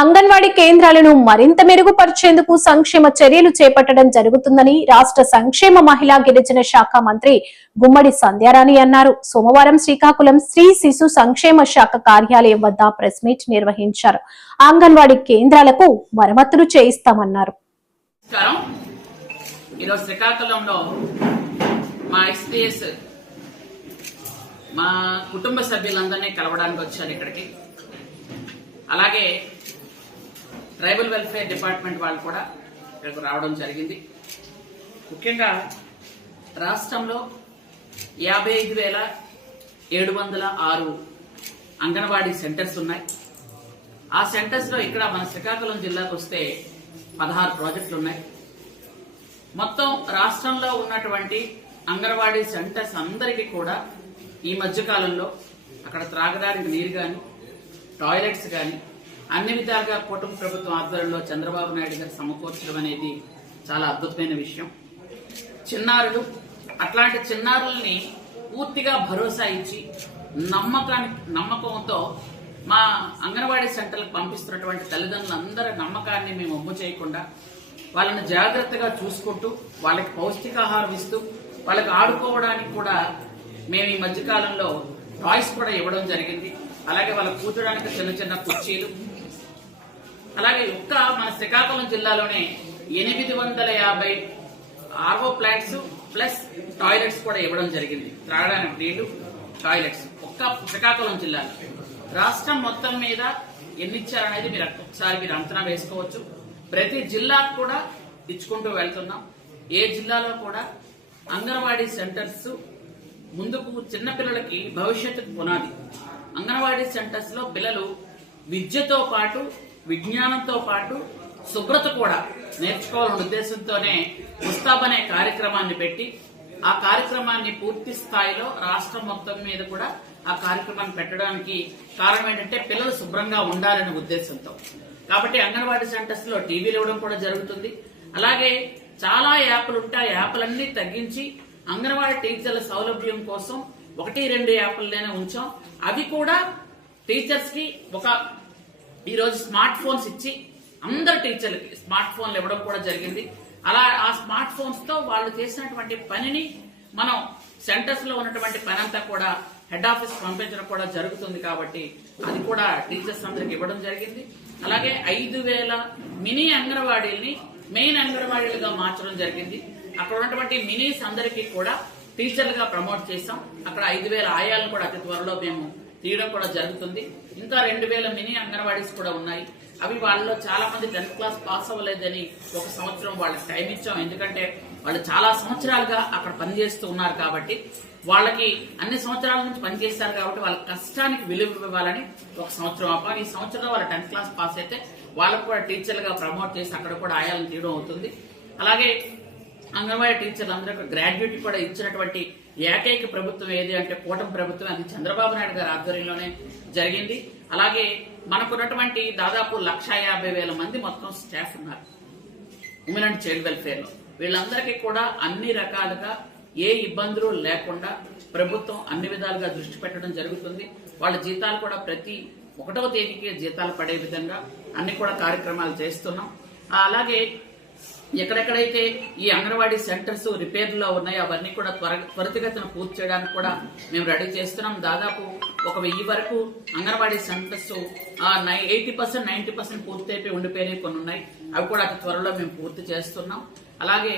అంగన్వాడీ కేంద్రాలను మరింత మెరుగుపరిచేందుకు సంక్షేమ చర్యలు చేపట్టడం జరుగుతుందని రాష్ట్ర సంక్షేమ మహిళా గిరిజన శాఖ మంత్రి గుమ్మడి సంధ్యారాణి అన్నారు. సోమవారం శ్రీకాకుళం స్త్రీ శిశు సంక్షేమ శాఖ కార్యాలయం వద్ద ప్రెస్ మీట్ నిర్వహించారు. అంగన్వాడీ కేంద్రాలకు మరమ్మతులు చేయిస్తామన్నారు. మా కుటుంబ సభ్యులందరినీ కలవడానికి వచ్చారు ఇక్కడికి. అలాగే ట్రైబల్ వెల్ఫేర్ డిపార్ట్మెంట్ వాళ్ళు కూడా ఇక్కడికి రావడం జరిగింది. ముఖ్యంగా రాష్ట్రంలో 55,706 అంగన్వాడీ సెంటర్స్ ఉన్నాయి. ఆ సెంటర్స్లో ఇక్కడ మన శ్రీకాకుళం జిల్లాకు వస్తే 16 ప్రాజెక్టులు ఉన్నాయి. మొత్తం రాష్ట్రంలో ఉన్నటువంటి అంగన్వాడీ సెంటర్స్ అందరికీ కూడా ఈ మధ్యకాలంలో అక్కడ త్రాగడానికి నీరు కానీ టాయిలెట్స్ కానీ అన్ని విధాలుగా కుటుంబ ప్రభుత్వం ఆధ్వర్యంలో చంద్రబాబు నాయుడు గారు సమకూర్చడం అనేది చాలా అద్భుతమైన విషయం. అట్లాంటి చిన్నారుల్ని పూర్తిగా భరోసా ఇచ్చి నమ్మకంతో మా అంగన్వాడీ సెంటర్లకు పంపిస్తున్నటువంటి తల్లిదండ్రులందరి నమ్మకాన్ని మేము ఒమ్ము చేయకుండా వాళ్ళని జాగ్రత్తగా చూసుకుంటూ వాళ్ళకి పౌష్టికాహారం ఇస్తూ వాళ్ళకి ఆడుకోవడానికి కూడా మేము ఈ మధ్యకాలంలో టాయ్స్ కూడా ఇవ్వడం జరిగింది. అలాగే వాళ్ళకి కూర్చోడానికి చిన్న చిన్న కుర్చీలు, అలాగే మన శ్రీకాకుళం జిల్లాలోనే 850 ఆర్వో ప్లాంట్స్ ప్లస్ టాయిలెట్స్ కూడా ఇవ్వడం జరిగింది. త్రాగడానికి నీళ్లు, టాయిలెట్స్ శ్రీకాకుళం జిల్లాలో. రాష్ట్రం మొత్తం మీద ఎన్ని ఇచ్చారనేది మీరు అంచనా వేసుకోవచ్చు. ప్రతి జిల్లాకు కూడా ఇచ్చుకుంటూ వెళ్తున్నాం. ఏ జిల్లాలో కూడా అంగన్వాడీ సెంటర్స్ ముందుకు చిన్నపిల్లలకి భవిష్యత్తుకు పునాది. అంగన్వాడీ సెంటర్స్ లో పిల్లలు విద్యతో పాటు విజ్ఞానంతో పాటు శుభ్రత కూడా నేర్చుకోవాలనే ఉద్దేశంతోనే ముస్తాబ్ అనే కార్యక్రమాన్ని పెట్టి ఆ కార్యక్రమాన్ని పూర్తి స్థాయిలో రాష్ట్రం మొత్తం మీద కూడా ఆ కార్యక్రమాన్ని పెట్టడానికి కారణం ఏంటంటే పిల్లలు శుభ్రంగా ఉండాలనే ఉద్దేశంతో. కాబట్టి అంగన్వాడీ సెంటర్స్ లో టీవీలు ఇవ్వడం కూడా జరుగుతుంది. అలాగే చాలా యాప్లు ఉంటాయి. ఆ యాప్లన్నీ తగ్గించి అంగన్వాడీ టీచర్ల సౌలభ్యం కోసం 1-2 యాప్లనే ఉంచాం. అవి కూడా టీచర్స్ కి ఈరోజు స్మార్ట్ ఫోన్స్ ఇచ్చి అందరు టీచర్లకి స్మార్ట్ ఫోన్లు ఇవ్వడం కూడా జరిగింది. అలా ఆ స్మార్ట్ ఫోన్స్ తో వాళ్ళు చేసినటువంటి పనిని మనం సెంటర్స్ లో ఉన్నటువంటి పని అంతా కూడా హెడ్ ఆఫీస్ పంపించడం కూడా జరుగుతుంది. కాబట్టి అది కూడా టీచర్స్ అందరికి ఇవ్వడం జరిగింది. అలాగే 5,000 మినీ అంగన్వాడీల్ని మెయిన్ అంగన్వాడీలుగా మార్చడం జరిగింది. అక్కడ ఉన్నటువంటి మినీస్ అందరికీ కూడా టీచర్లుగా ప్రమోట్ చేశాం. అక్కడ 5,000 ఆయాలను కూడా అతి త్వరలో మేము తీయడం కూడా జరుగుతుంది. ఇంకా 2,000 మినీ అంగన్వాడీస్ కూడా ఉన్నాయి. అవి వాళ్ళలో చాలా మంది 10th క్లాస్ పాస్ అవ్వలేదని 1 సంవత్సరం వాళ్ళకి టైం ఇచ్చాం. ఎందుకంటే వాళ్ళు చాలా సంవత్సరాలుగా అక్కడ పనిచేస్తూ ఉన్నారు కాబట్టి, వాళ్ళకి అన్ని సంవత్సరాల నుంచి పనిచేస్తారు కాబట్టి వాళ్ళ కష్టానికి విలువ ఇవ్వాలని 1 సంవత్సరం ఆపాలి. ఈ సంవత్సరంలో వాళ్ళ 10th క్లాస్ పాస్ అయితే వాళ్ళకు కూడా టీచర్లుగా ప్రమోట్ చేసి అక్కడ కూడా ఆయాలను తీయడం అవుతుంది. అలాగే అంగన్వాడీ టీచర్లు అందరూ గ్రాడ్యుయేట్ కూడా ఇచ్చినటువంటి ఏకైక ప్రభుత్వం ఏది అంటే కూటమి ప్రభుత్వం. అది చంద్రబాబు నాయుడు గారి ఆధ్వర్యంలోనే జరిగింది. అలాగే మనకున్నటువంటి దాదాపు 1,50,000 మంది మొత్తం స్టాఫ్ ఉన్నారు ఉమెన్ అండ్ చైల్డ్ వెల్ఫేర్ లో. వీళ్ళందరికీ కూడా అన్ని రకాలుగా ఏ ఇబ్బందులు లేకుండా ప్రభుత్వం అన్ని విధాలుగా దృష్టి పెట్టడం జరుగుతుంది. వాళ్ళ జీతాలు కూడా ప్రతి 1వ తేదీకి జీతాలు పడే విధంగా అన్ని కూడా కార్యక్రమాలు చేస్తున్నాం. అలాగే ఎక్కడెక్కడైతే ఈ అంగన్వాడీ సెంటర్స్ రిపేర్లో ఉన్నాయో అవన్నీ కూడా త్వరితగతిన పూర్తి చేయడానికి కూడా మేము రెడీ చేస్తున్నాం. దాదాపు 1,000 వరకు అంగన్వాడీ సెంటర్స్ 80%, 90% పూర్తి అయిపోయి ఉండిపోయినవి కొన్ని ఉన్నాయి. అవి కూడా అతి త్వరలో మేము పూర్తి చేస్తున్నాం. అలాగే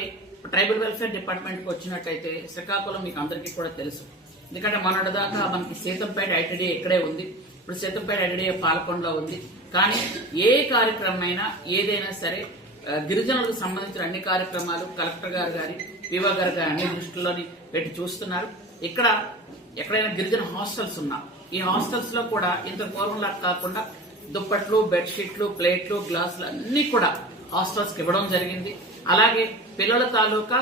ట్రైబల్ వెల్ఫేర్ డిపార్ట్మెంట్ కి వచ్చినట్టయితే శ్రీకాకుళం మీకు అందరికీ కూడా తెలుసు. ఎందుకంటే మొన్నటిదాకా మనకి సీతంపేట ఐటీడీ ఇక్కడే ఉంది. ఇప్పుడు సీతంపేట ఐటీడీ పాలకొండలో ఉంది. కానీ ఏ కార్యక్రమం అయినా ఏదైనా సరే గిరిజనులకు సంబంధించిన అన్ని కార్యక్రమాలు కలెక్టర్ గారు గారి పీఓ గారు గారి అన్ని దృష్టిలోని పెట్టి చూస్తున్నారు. ఇక్కడ ఎక్కడైనా గిరిజన హాస్టల్స్ ఉన్నా ఈ హాస్టల్స్ లో కూడా ఇంత పూర్వంలా కాకుండా దుప్పట్లు, బెడ్షీట్లు, ప్లేట్లు, గ్లాసులు అన్ని కూడా హాస్టల్స్ కి ఇవ్వడం జరిగింది. అలాగే పిల్లల తాలూకా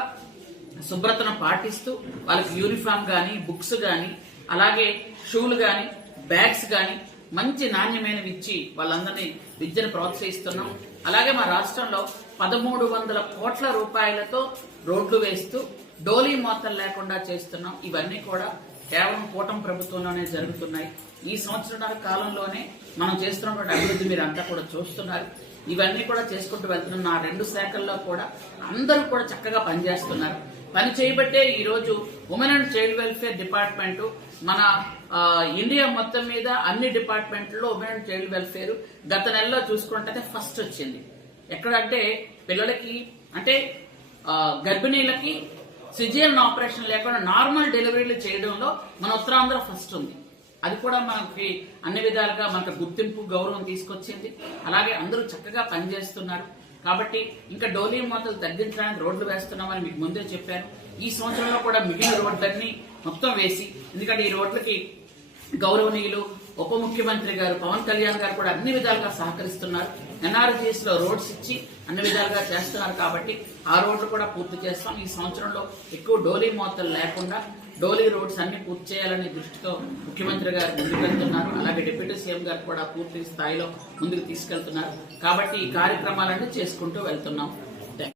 శుభ్రతను పాటిస్తూ వాళ్ళకి యూనిఫామ్ గాని, బుక్స్ గాని, అలాగే షూలు గాని, బ్యాగ్స్ గాని మంచి నాణ్యమైనవి ఇచ్చి వాళ్ళందరినీ విద్యను ప్రోత్సహిస్తున్నాం. అలాగే మా రాష్ట్రంలో 1,300 కోట్ల రూపాయలతో రోడ్లు వేస్తూ డోలీ మోతలు లేకుండా చేస్తున్నాం. ఇవన్నీ కూడా కేవలం కూటమి ప్రభుత్వంలోనే జరుగుతున్నాయి. ఈ సంవత్సరాల కాలంలోనే మనం చేస్తున్నటువంటి అభివృద్ధి మీరు అంతా కూడా చూస్తున్నారు. ఇవన్నీ కూడా చేసుకుంటూ వెళ్తున్నాం. నా 2 శాఖల్లో కూడా అందరూ కూడా చక్కగా పనిచేస్తున్నారు. పని చేయబట్టే ఈ రోజు women and child welfare department మన ఇండియా మొత్తం మీద అన్ని డిపార్ట్మెంట్లో ఉమెన్ అండ్ చైల్డ్ వెల్ఫేర్ గత నెలలో చూసుకుంటే ఫస్ట్ వచ్చింది. ఎక్కడంటే పిల్లలకి అంటే గర్భిణీలకి సిజేరియన్ ఆపరేషన్ లేకుండా నార్మల్ డెలివరీలు చేయడంలో మన ఉత్తరాంధ్ర ఫస్ట్ ఉంది. అది కూడా మనకి అన్ని విధాలుగా మనకు గుర్తింపు గౌరవం తీసుకొచ్చింది. అలాగే అందరూ చక్కగా పనిచేస్తున్నారు. కాబట్టి ఇంకా డోలీ మూతలు తగ్గించడానికి రోడ్లు వేస్తున్నామని మీకు ముందే చెప్పాను. ఈ సంవత్సరంలో కూడా మిగిలిన రోడ్లన్నీ మొత్తం వేసి, ఎందుకంటే ఈ రోడ్లకి గౌరవనీయులు ఉప ముఖ్యమంత్రి గారు పవన్ కళ్యాణ్ గారు కూడా అన్ని విధాలుగా సహకరిస్తున్నారు. ఎన్ఆర్జీఎస్ లో రోడ్స్ ఇచ్చి అన్ని విధాలుగా చేస్తున్నారు. కాబట్టి ఆ రోడ్లు కూడా పూర్తి చేస్తాం. ఈ సంవత్సరంలో ఎక్కువ డోలీ మోతలు లేకుండా డోలీ రోడ్స్ అన్ని పూర్తి చేయాలనే దృష్టితో ముఖ్యమంత్రి గారు ముందుకు వెళ్తున్నారు. అలాగే డిప్యూటీ సీఎం గారు కూడా పూర్తి స్థాయిలో ముందుకు తీసుకెళ్తున్నారు. కాబట్టి ఈ కార్యక్రమాలన్నీ చేసుకుంటూ వెళ్తున్నాం.